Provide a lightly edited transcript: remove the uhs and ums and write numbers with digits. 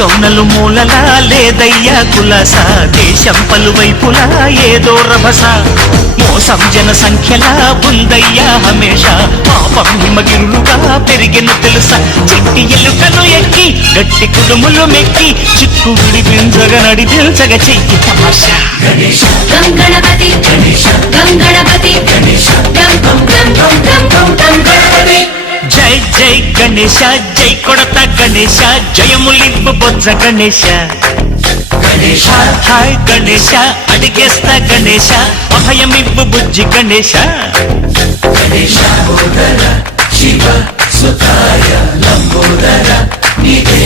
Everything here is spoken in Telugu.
కౌనలు మూలలా లేదయ్యా కులాస దేశం పలువైపులా ఏదో రభస మోసం జన సంఖ్యలా ఉందయ్యా హమేష పాపం హిమగిరులుగా పెరిగిన తెలుసా చిట్టి ఎలుకను ఎక్కి గట్టి కుడుములు మెక్కి చిక్కు విడిపించగ నడిపించగ చెయ్యి తమాషా గంగణపతి గంగణపతి జై జై గణేశ జై కొడత గణేశ జయములింపు బొజ్జ గణేశ గణేశ హాయ్ గణేశ అడిగేస్తా గణేశ అభయమిప్పు బుజ్జి గణేశ గణేశ శివ సుతాయ లంబోదర నిదే